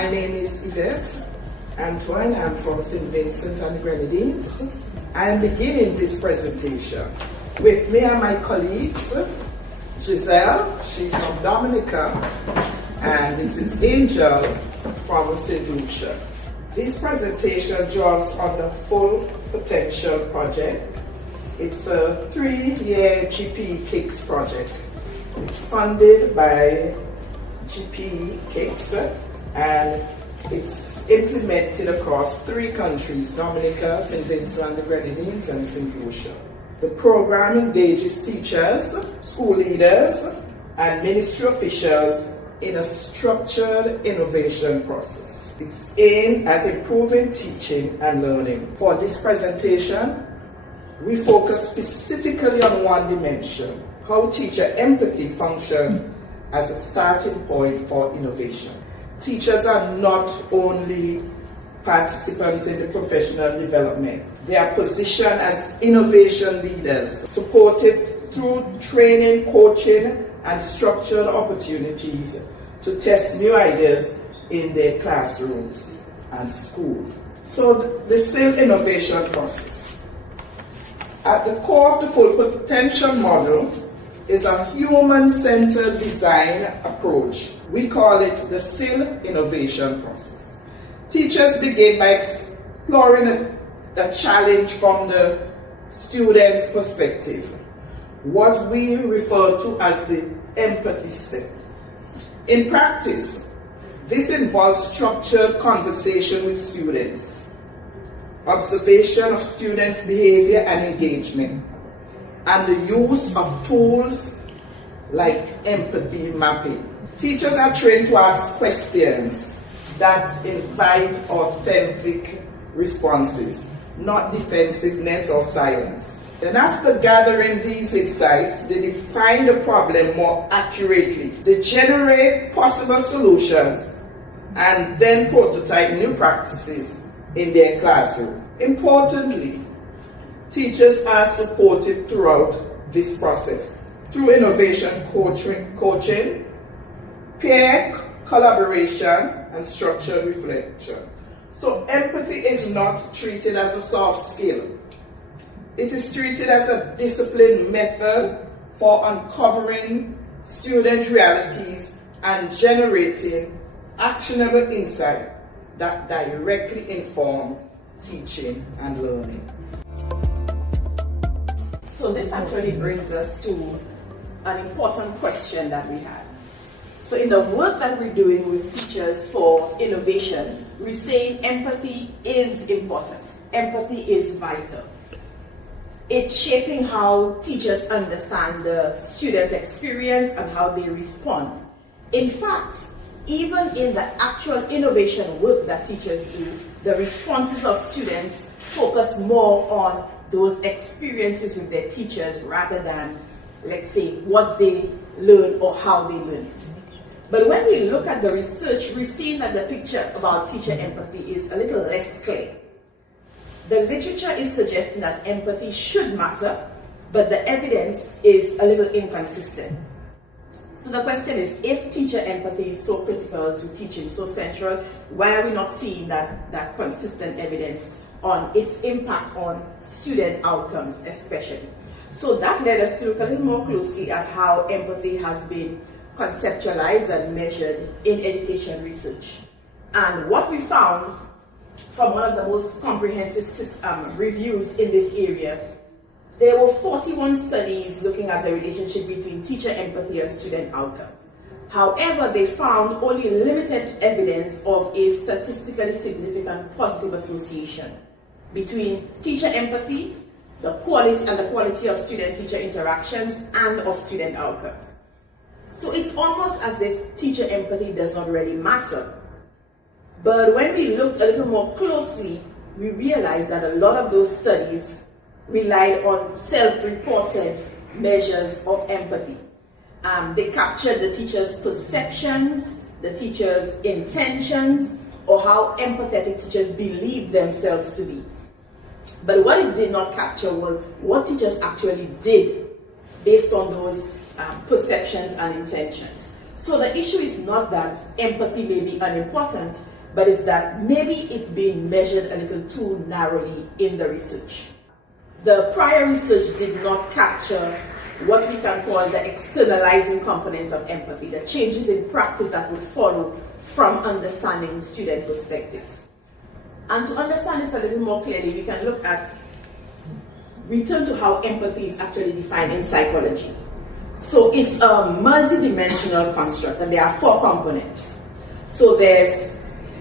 My name is Yvette Antonie. I'm from St. Vincent and the Grenadines. I'm beginning this presentation. With me are my colleagues, Gezel, she's from Dominica, and this is Angel from St. Lucia. This presentation draws on the Full Potential Project. It's a 3-year GPE KICS project. It's funded by GPE KICS and it's implemented across 3 countries, Dominica, St. Vincent and the Grenadines, and St. Lucia. The program engages teachers, school leaders, and ministry officials in a structured innovation process. It's aimed at improving teaching and learning. For this presentation, we focus specifically on one dimension: how teacher empathy functions as a starting point for innovation. Teachers are not only participants in the professional development. They are positioned as innovation leaders, supported through training, coaching, and structured opportunities to test new ideas in their classrooms and school. So the SIL innovation process. At the core of the Full Potential model is a human-centered design approach. We call it the SIL innovation process. Teachers begin by exploring a challenge from the student's perspective, what we refer to as the empathy step. In practice, this involves structured conversation with students, observation of students' behavior and engagement, and the use of tools like empathy mapping. Teachers are trained to ask questions that invite authentic responses, not defensiveness or silence. Then after gathering these insights, they define the problem more accurately. They generate possible solutions and then prototype new practices in their classroom. Importantly, teachers are supported throughout this process through innovation coaching, peer collaboration, and structured reflection. So empathy is not treated as a soft skill. It is treated as a disciplined method for uncovering student realities and generating actionable insight that directly inform teaching and learning. So this actually brings us to an important question that we had. So in the work that we're doing with teachers for innovation, we're saying empathy is important. Empathy is vital. It's shaping how teachers understand the student experience and how they respond. In fact, even in the actual innovation work that teachers do, the responses of students focus more on those experiences with their teachers rather than, let's say, what they learn or how they learn it. But when we look at the research, we're seeing that the picture about teacher empathy is a little less clear. The literature is suggesting that empathy should matter, but the evidence is a little inconsistent. So the question is, if teacher empathy is so critical to teaching, so central, why are we not seeing that consistent evidence on its impact on student outcomes especially? So that led us to look a little more closely at how empathy has been conceptualized and measured in education research. And what we found from one of the most comprehensive reviews in this area, there were 41 studies looking at the relationship between teacher empathy and student outcomes. However, they found only limited evidence of a statistically significant positive association between teacher empathy, the quality of student-teacher interactions, and of student outcomes. So it's almost as if teacher empathy does not really matter. But when we looked a little more closely, we realized that a lot of those studies relied on self-reported measures of empathy. They captured the teacher's perceptions, the teacher's intentions, or how empathetic teachers believe themselves to be. But what it did not capture was what teachers actually did based on those perceptions and intentions. So the issue is not that empathy may be unimportant, but it's that maybe it's being measured a little too narrowly in the research. The prior research did not capture what we can call the externalizing components of empathy, the changes in practice that would follow from understanding student perspectives. And to understand this a little more clearly, we can return to how empathy is actually defined in psychology. So it's a multidimensional construct, and there are 4 components. So there's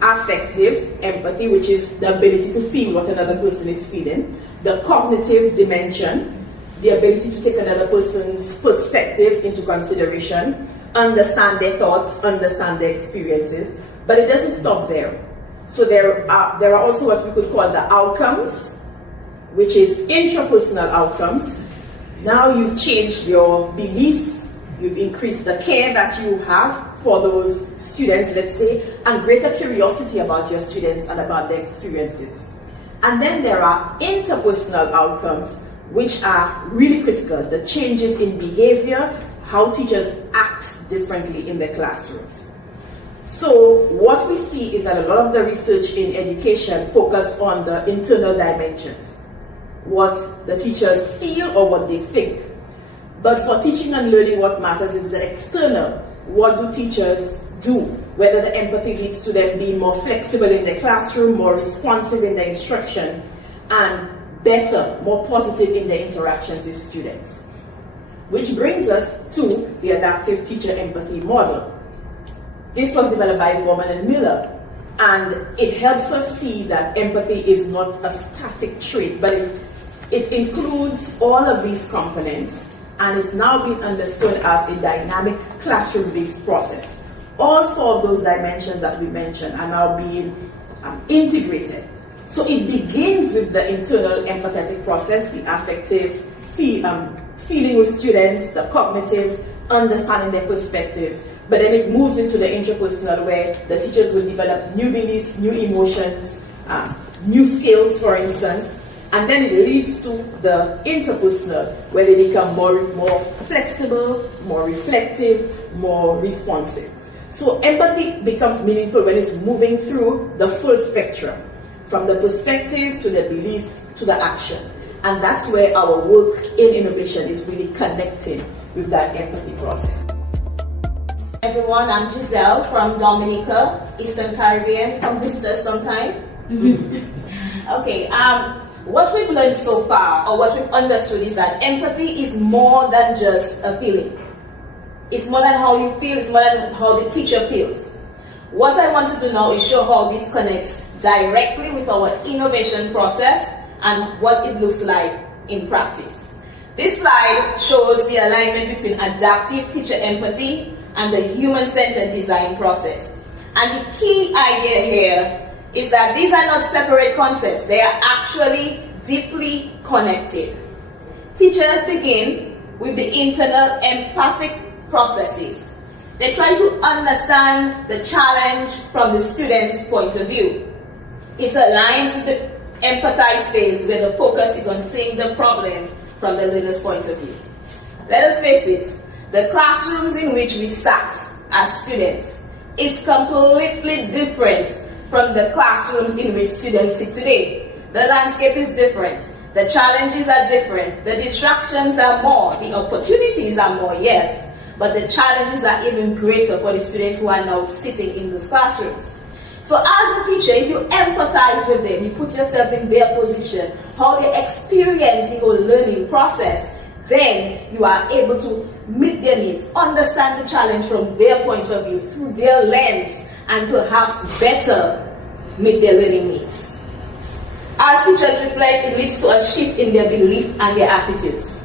affective empathy, which is the ability to feel what another person is feeling. The cognitive dimension, the ability to take another person's perspective into consideration, understand their thoughts, understand their experiences. But it doesn't stop there. So there are also what we could call the outcomes, which is intrapersonal outcomes. Now you've changed your beliefs, you've increased the care that you have for those students, let's say, and greater curiosity about your students and about their experiences. And then there are interpersonal outcomes, which are really critical, the changes in behavior, how teachers act differently in their classrooms. So what we see is that a lot of the research in education focus on the internal dimensions, what the teachers feel or what they think. But for teaching and learning, what matters is the external. What do teachers do? Whether the empathy leads to them being more flexible in their classroom, more responsive in their instruction, and better, more positive in their interactions with students. Which brings us to the adaptive teacher empathy model. This was developed by Bowman and Miller, and it helps us see that empathy is not a static trait, but it includes all of these components, and it's now being understood as a dynamic classroom-based process. All 4 of those dimensions that we mentioned are now being integrated. So it begins with the internal empathetic process, the affective, feeling with students, the cognitive, understanding their perspectives, but then it moves into the interpersonal, where the teachers will develop new beliefs, new emotions, new skills, for instance, and then it leads to the interpersonal, where they become more flexible, more reflective, more responsive. So empathy becomes meaningful when it's moving through the full spectrum, from the perspectives to the beliefs to the action. And that's where our work in innovation is really connecting with that empathy process. Everyone, I'm Gezel from Dominica, Eastern Caribbean. Come visit us sometime. Okay, what we've learned so far, or what we've understood, is that empathy is more than just a feeling. It's more than how you feel, it's more than how the teacher feels. What I want to do now is show how this connects directly with our innovation process and what it looks like in practice. This slide shows the alignment between adaptive teacher empathy and the human-centered design process. And the key idea here is that these are not separate concepts, they are actually deeply connected. Teachers begin with the internal empathic processes. They try to understand the challenge from the student's point of view. It aligns with the empathize phase, where the focus is on seeing the problem from the learner's point of view. Let us face it, the classrooms in which we sat as students is completely different from the classrooms in which students sit today. The landscape is different, the challenges are different, the distractions are more, the opportunities are more, yes, but the challenges are even greater for the students who are now sitting in those classrooms. So as a teacher, if you empathize with them, you put yourself in their position, how they experience the whole learning process, then you are able to meet their needs, understand the challenge from their point of view, through their lens, and perhaps better meet their learning needs. As teachers reflect, it leads to a shift in their belief and their attitudes.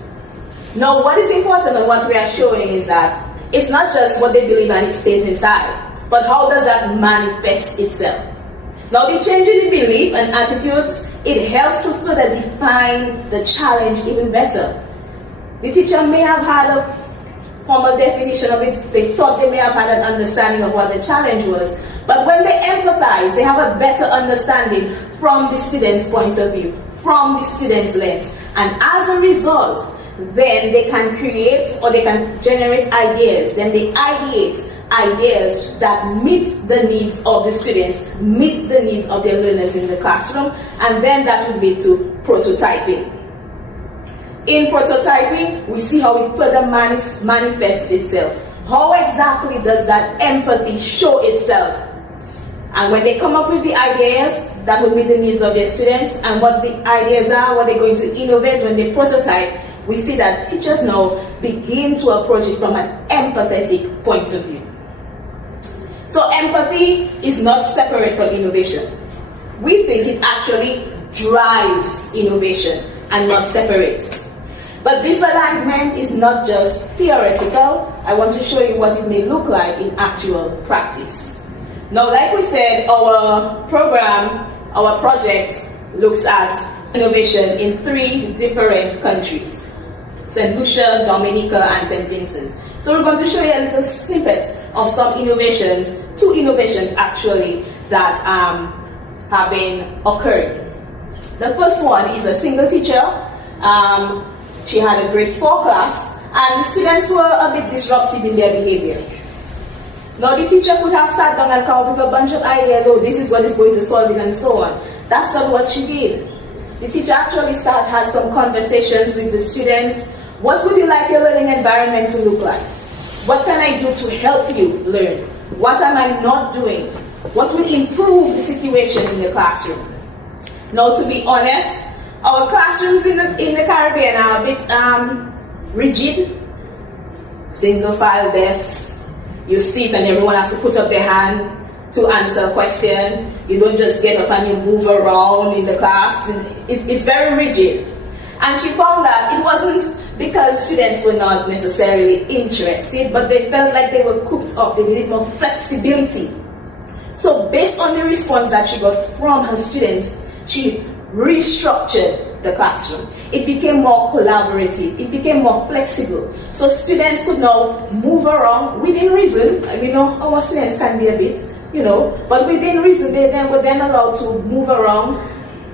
Now, what is important and what we are showing is that it's not just what they believe and it stays inside, but how does that manifest itself? Now, the change in belief and attitudes, it helps to further define the challenge even better. The teacher may have had a formal definition of it, they thought they may have had an understanding of what the challenge was, but when they empathize, they have a better understanding from the student's point of view, from the student's lens, and as a result, then they can create or they can generate ideas, then they ideate, ideas that meet the needs of the students, meet the needs of their learners in the classroom, and then that will lead to prototyping. In prototyping, we see how it further manifests itself. How exactly does that empathy show itself? And when they come up with the ideas that will meet the needs of their students, and what the ideas are, what they're going to innovate when they prototype, we see that teachers now begin to approach it from an empathetic point of view. So empathy is not separate from innovation. We think it actually drives innovation and not separate. But this alignment is not just theoretical. I want to show you what it may look like in actual practice. Now, like we said, our program, our project looks at innovation in 3 different countries: St. Lucia, Dominica, and St. Vincent. So we're going to show you a little snippet of some innovations, 2 innovations actually, that have been occurring. The first one is a single teacher. She had a grade 4 class, and the students were a bit disruptive in their behavior. Now the teacher could have sat down and come up with a bunch of ideas, oh, this is what is going to solve it, and so on. That's not what she did. The teacher actually had some conversations with the students. What would you like your learning environment to look like? What can I do to help you learn? What am I not doing? What will improve the situation in the classroom? Now, to be honest, our classrooms in the Caribbean are a bit rigid. Single file desks. You sit and everyone has to put up their hand to answer a question. You don't just get up and you move around in the class. It's very rigid. And she found that it wasn't because students were not necessarily interested, but they felt like they were cooped up. They needed more flexibility. So based on the response that she got from her students, she restructured the classroom. It became more collaborative. It became more flexible. So students could now move around within reason. We know our students can be a bit, but within reason, they were then allowed to move around,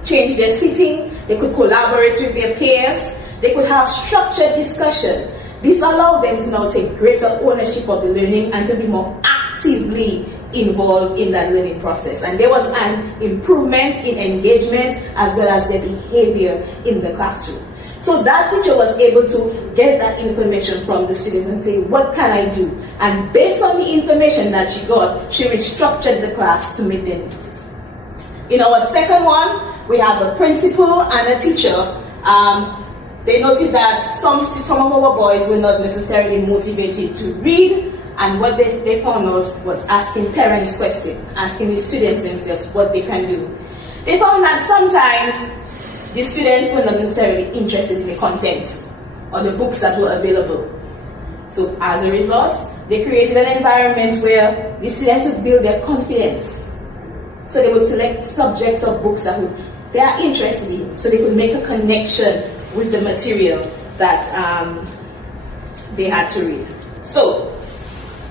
change their sitting. They could collaborate with their peers. They could have structured discussion. This allowed them to now take greater ownership of the learning and to be more actively involved in that learning process. And there was an improvement in engagement as well as their behavior in the classroom. So that teacher was able to get that information from the students and say, what can I do? And based on the information that she got, she restructured the class to meet their needs. In our second one, we have a principal and a teacher. They noted that some of our boys were not necessarily motivated to read, and what they found out was asking parents questions, asking the students themselves what they can do. They found that sometimes the students were not necessarily interested in the content or the books that were available. So as a result, they created an environment where the students would build their confidence. So they would select subjects or books that they are interested in, so they could make a connection with the material that they had to read. So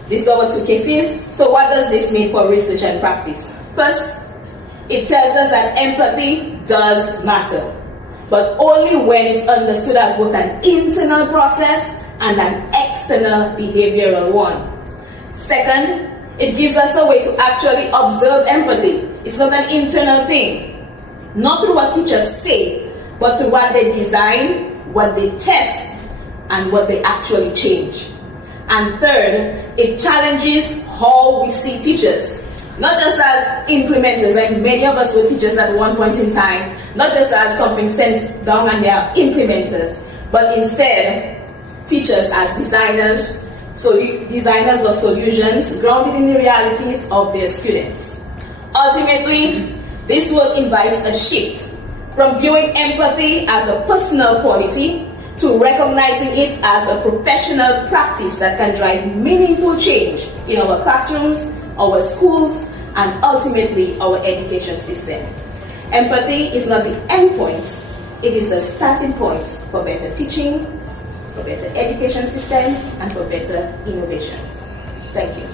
these are our 2 cases. So what does this mean for research and practice? First, it tells us that empathy does matter, but only when it's understood as both an internal process and an external behavioral one. Second, it gives us a way to actually observe empathy. It's not an internal thing. Not through what teachers say, but through what they design, what they test, and what they actually change. And third, it challenges how we see teachers. Not just as implementers, like many of us were teachers at one point in time, not just as something sent down and they are implementers, but instead, teachers as designers, so designers of solutions grounded in the realities of their students. Ultimately, this work invites a shift from viewing empathy as a personal quality to recognizing it as a professional practice that can drive meaningful change in our classrooms, our schools, and ultimately our education system. Empathy is not the end point, it is the starting point for better teaching, for better education systems, and for better innovations. Thank you.